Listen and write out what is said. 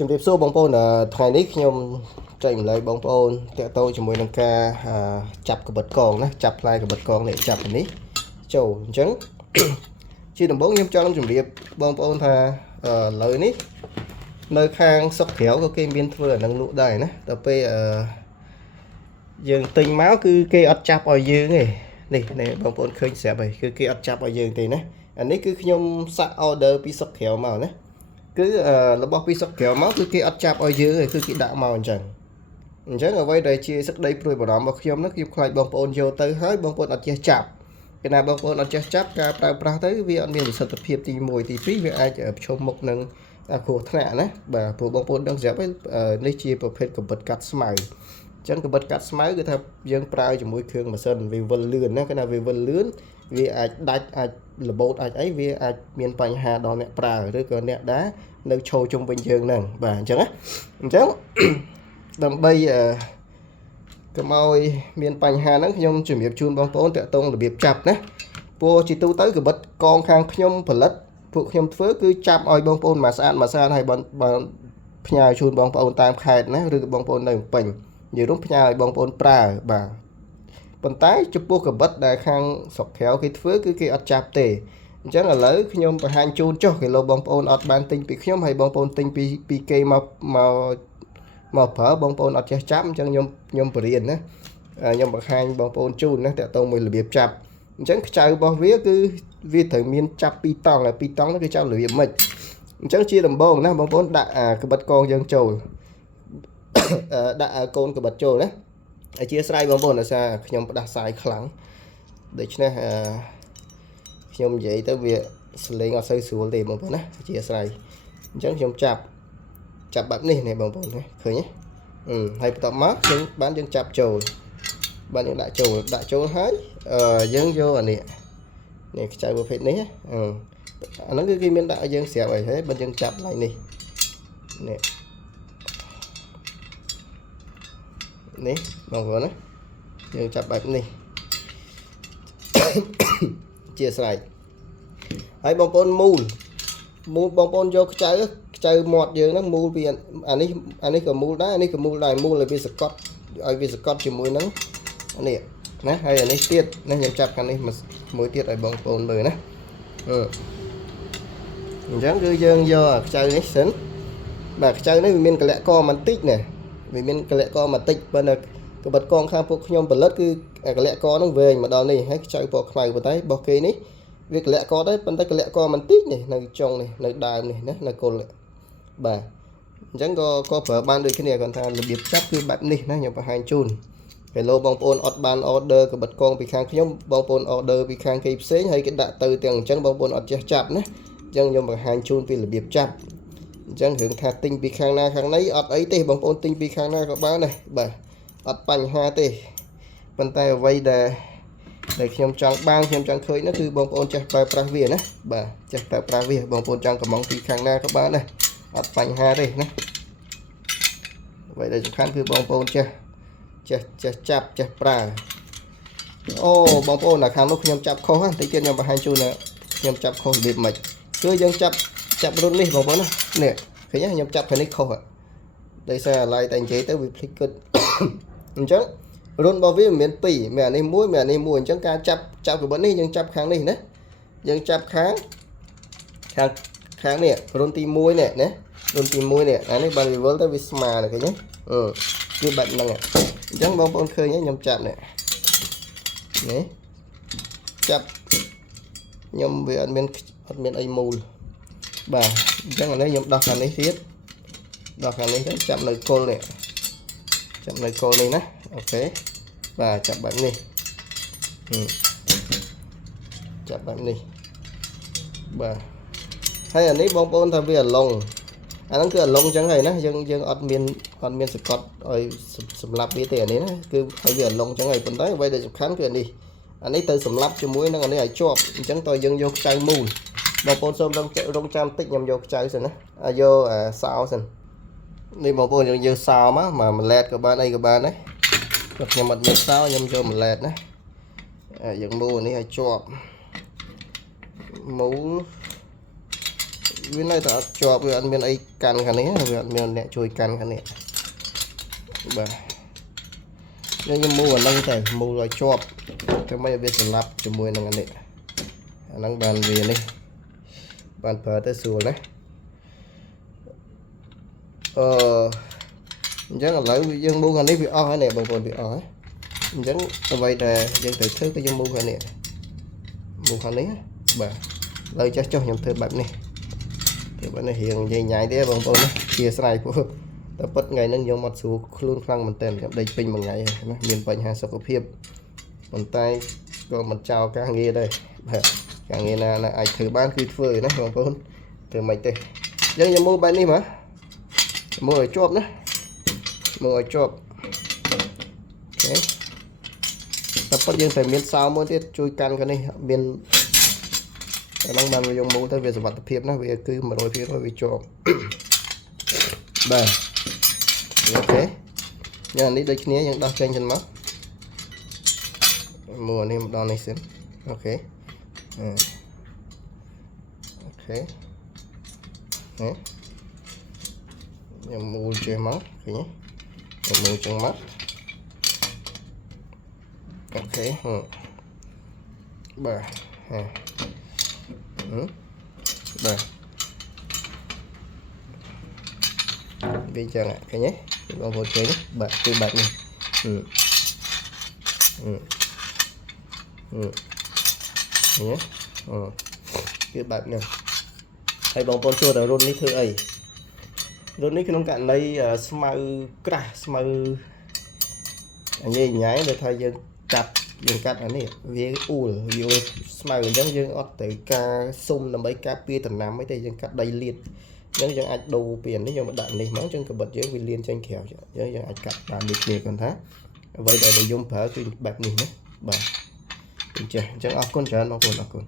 ជំរាបសួរបងប្អូនថ្ងៃនេះខ្ញុំចែកម្លែកបងប្អូនតកតងជាមួយនឹងការចាប់កបិតកងណាចាប់ផ្លែកបិតកងនេះចាប់នេះចូលអញ្ចឹងជាដំបូងខ្ញុំចង់ជម្រាបបងប្អូនថាឥឡូវនេះនៅខាងស្រុកក្រៅក៏គេមានធ្វើអានឹងលក់ដែរណាដល់ពេលយើងទិញមកគឺគេអត់ចាប់ឲ្យយើងទេនេះបងប្អូនឃើញស្រាប់ហើយគឺគេអត់ចាប់ឲ្យយើងទេណាអានេះគឺខ្ញុំសាក់ order ពីស្រុកក្រៅមកណាគឺរបស់ពីស្រុកក្រៅមកគឺគេអត់ចាប់ឲ្យយើងទេគឺគេដាក់មកអញ្ចឹងអ្វីដែលជាសក្តីព្រួយបារម្ភរបស់ខ្ញុំនោះខ្ញុំខ្លាចបងប្អូនយកទៅហើយបងប្អូនអត់ចេះចាប់គេណាបងប្អូនអត់ចេះចាប់ការប្រើប្រាស់ទៅវាអត់មានប្រសិទ្ធភាពទី1ទី2វាអាចប្រឈមមុខនឹងគ្រោះថ្នាក់ណាបាទព្រោះបងប្អូនដឹងស្រាប់ហើយនេះជាប្រភេទកបិតកាត់ស្មៅអញ្ចឹងកបិតកាត់ស្មៅគឺថាយើងប្រើជាមួយគ្រឿងម៉ាស៊ីនវាវិលលឿនណាគេណាវាវិលលឿនវាអាចដាច់អាចលបោតអាចអីវាអាចមានបញ្ហាដល់អ្នកប្រើឬក៏អ្នកដែរនៅឈរជុំវិញយើងហ្នឹងបាទអញ្ចឹងណាអញ្ចឹងដើម្បីកុំឲ្យមានបញ្ហាហ្នឹងខ្ញុំជំរាបជូនបងប្អូនតាក់ទងរបៀបចាប់ណាព្រោះជាទូទៅកបិតកងខាងខ្ញុំផលិតពួកខ្ញុំធ្វើគឺចាប់ឲ្យបងប្អូនមកស្អាតឲ្យបានផ្ញើជូនបងប្អូនតាមខេត្តណាឬក៏បងប្អូននៅពេញនិយាយរួមផ្ញើឲ្យបងប្អូនប្រើបាទប៉ុន្តែចំពោះកបិតដែលខាងស្រុកក្រៅគេធ្វើគឺគេអត់ចាប់ទេអញ្ចឹងឥឡូវខ្ញុំបង្ហាញជូនចុះគេលោកបងប្អូនអត់បានទិញពីខ្ញុំហើយបងប្អូនទិញពីគេមកប្រើបងប្អូនអត់ចេះចាប់អញ្ចឹងខ្ញុំបរៀនណាខ្ញុំបង្ហាញបងប្អូនជូនណាតាក់ទងមួយរបៀបចាប់អញ្ចឹងខ្ចៅរបស់វាគឺវាត្រូវមានចាប់2តង់ហើយ2តង់នោះគឺចាប់របៀបម៉េចអញ្ចឹងជាដំបូងណាបងប្អូនដាក់កបិតកងយើងចូលដាក់កូនកបិតចូលណាអធិស្ឋានបងប្អូនដោយសារខ្ញុំផ្ដាសាយខ្លាំងដូច្នេះខ្ញុំនិយាយទៅវាសលេងអត់សូវស្រួលទេបងប្អូនណាអធិស្ឋានអញ្ចឹងខ្ញុំចាប់បែបនេះបងប្អូនណាឃើញទេហើយបន្ទាប់មកយើងចាប់ចូលបានយើងដាក់ចូលហើយយើងយកអានេះខ្ចៅប្រភេទនេះអាហ្នឹងគឺគេមានដាក់ឲ្យយើងស្រាប់ហើយបើយើងចាប់ឡើងនេះបងប្អូនណាយើងចាប់បែបនេះជាស្រេចហើយបងប្អូនមូលបងប្អូនយកខ្ចៅមាត់យើងហ្នឹងមូលពីអានេះក៏មូលដែរអានេះក៏មូលដែរមូលឲ្យវាសកត់ជាមួយហ្នឹងនេះណាហើយអានេះទៀតណាខ្ញុំចាប់ខាងនេះមួយទៀតឲ្យបងប្អូនមើលណាអញ្ចឹងគឺយើងយកខ្ចៅនេះសិនបាទខ្ចៅនេះវាមានកលៈកបន្តិចណាវាមានកលៈកបន្តិចប៉ុន្តែកបិតកងខាងពួកខ្ញុំផលិតគឺកលៈកហ្នឹងវែងមកដល់នេះហើយខ្ចៅពណ៌ខ្មៅប៉ុន្តែរបស់គេនេះវាកលៈកដែរប៉ុន្តែកលៈកបន្តិចនេះនៅចុងនេះនៅដើមនេះណានៅគល់បាទអញ្ចឹងក៏ប្រើបានដូចគ្នាគាត់ថារបៀបចាប់គឺបែបនេះណាខ្ញុំបង្ហាញជូនគេលោកបងប្អូនអត់បាន order កបិតកងពីខាងខ្ញុំបងប្អូន order ពីខាងគេផ្សេងហើយគេដាក់ទៅទាំងអញ្ចឹងបងប្អូនអត់ចេះចាប់ណាអញ្ចឹងខ្ញុំបង្ហាញជូនពីរបៀបចាប់អញ្ចឹងរឿងថាទិញពីខាងណាខាងណីអត់អីទេបងប្អូនទិញពីខាងណាក៏បានដែរបាទអត់បញ្ហាទេប៉ុន្តែអ្វីដែលខ្ញុំចង់ឃើញនោះគឺបងប្អូនចេះប្រើប្រាស់វាណាបាទចេះប្រើប្រាស់វាបងប្អូនចង់កំងពីខាងណាក៏បានដែរអត់បញ្ហាទេណាអ្វីដែលសំខាន់គឺបងប្អូនចេះចាប់ចេះប្រើអូបងប្អូននៅខាងនោះខ្ញុំចាប់ខុសបន្តិចទៀតខ្ញុំបង្ហាញជូនខ្ញុំចាប់ខុសរបៀបម៉េចគឺយើងចាប់រុននេះបងប្អូនណានេះឃើញខ្ញុំចាប់ខាងនេះខុសដោយសារអាឡ័យតែនិយាយទៅវាភ្លេចគិតអញ្ចឹងរុនរបស់វាមាន2មានអានេះមួយមានអានេះមួយអញ្ចឹងការចាប់កបិតនេះយើងចាប់ខាងនេះណាយើងចាប់ខាងនេះរុនទី1នេះណារុនទី1នេះអានេះបានវាវិលទៅវាស្មើឃើញទេគឺបែបហ្នឹងអញ្ចឹងបងប្អូនឃើញខ្ញុំចាប់នេះចាប់ខ្ញុំវាអត់មានអីមូលបាទអញ្ចឹងអានេះខ្ញុំដោះខាងនេះទៀតដោះខាងនេះទៅចាប់នៅគល់នេះណាអូខេបាទចាប់បែបនេះចាប់បែបនេះបាទហើយអានេះបងប្អូនថាវាអាឡុងអាហ្នឹងគឺអាឡុងអញ្ចឹងហើយណាយើងអត់មានសកត់ឲ្យសម្រាប់វាទេអានេះណាគឺឲ្យវាអាឡុងអញ្ចឹងហើយប៉ុន្តែអ្វីដែលសំខាន់គឺអានេះទៅសម្រាប់ជាមួយនឹងអានេះឲ្យជាប់អញ្ចឹងតើយើងយកខ្ចៅមូលបងប្អូនសូមរងចាំបន្តិចខ្ញុំយកខ្ចៅសិនណាយកសោសិននេះបងប្អូនយើងយកសោមកម្លែតក៏បានអីក៏បានដែរខ្ញុំអត់មានសោខ្ញុំយកម្លែតណាយើងមូលនេះឲ្យជាប់មូល វានៅតែអត់ជាប់វាអត់មានអីកាន់ខាងនេះវាអត់មានអ្នកជួយកាន់ខាងនេះបាទខ្ញុំមូលអាហ្នឹងទៅមូលឲ្យជាប់តែមិនឲ្យវាសម្លាប់ជាមួយនឹងអានេះអាហ្នឹងបានវានេះបានប្រើទៅស្រួលណាអញ្ចឹងឥឡូវយើងមូលខាងនេះវាអស់ហើយនេះបងប្អូនវាអស់ហើយអញ្ចឹងអ្វីដែលយើងត្រូវធ្វើគឺយើងមូលខាងនេះបាទឥឡូវចុះខ្ញុំធ្វើបែបនេះរៀងញ៉ៃទេបងប្អូនណាជាស្រ័យព្រោះតែពិតថ្ងៃហ្នឹងខ្ញុំអត់ស្រួលខ្លួនខ្លាំងមែនតើខ្ញុំដេកពេញមួយថ្ងៃណាមានបញ្ហាសុខភាពប៉ុន្តែក៏មិនចោលការងារដែរបាទការងារណាអាចធ្វើបានគឺធ្វើណាបងប្អូនធ្វើមិនទេអញ្ចឹងខ្ញុំមូលបែបនេះមកមូលឲ្យជាប់ណាមូលឲ្យជាប់អូខេតែពិតយើងត្រូវមានសោមួយទៀតជួយកាន់ខាងនេះមានអាហ្នឹងបានយើងមូលទៅវាសុវត្ថិភាពណាវាគឺ 100% វាជាប់បាទអូខេយ៉ាងនេះដូចគ្នាយើងដោះចេញសិនមកមូលនេះម្ដងនេះសិនអូខេអូខេខ្ញុំមូលចេះមកឃើញទេមូលចឹងមកអូខេបាទបាទវាចឹងឃើញទេបងប្អូនឃើញបាទគឺបែបនេះឃើញគឺបែបនេះហើយបងប្អូនចូលទៅរុននេះធ្វើអីរុននេះក្នុងករណីស្មៅក្រាស់ស្មៅញ៉ៃដែលថាយើងកាត់អានេះវាអ៊ូលវាស្មៅអញ្ចឹងយើងអត់ត្រូវការស៊ុំដើម្បីការពារដំណាំអីទេយើងកាត់ដីលាតអញ្ចឹងយើងអាចដូរពីនេះយើងមកដាក់នេះមកអញ្ចឹងកបិតយើងវាលៀនចេញក្រៅអញ្ចឹងយើងអាចកាត់បានដូចគ្នាគាត់ថាអ្វីដែលនិយមប្រើគឺបែបនេះណាបាទអញ្ចឹងអរគុណច្រើនបងប្អូនអរគុណ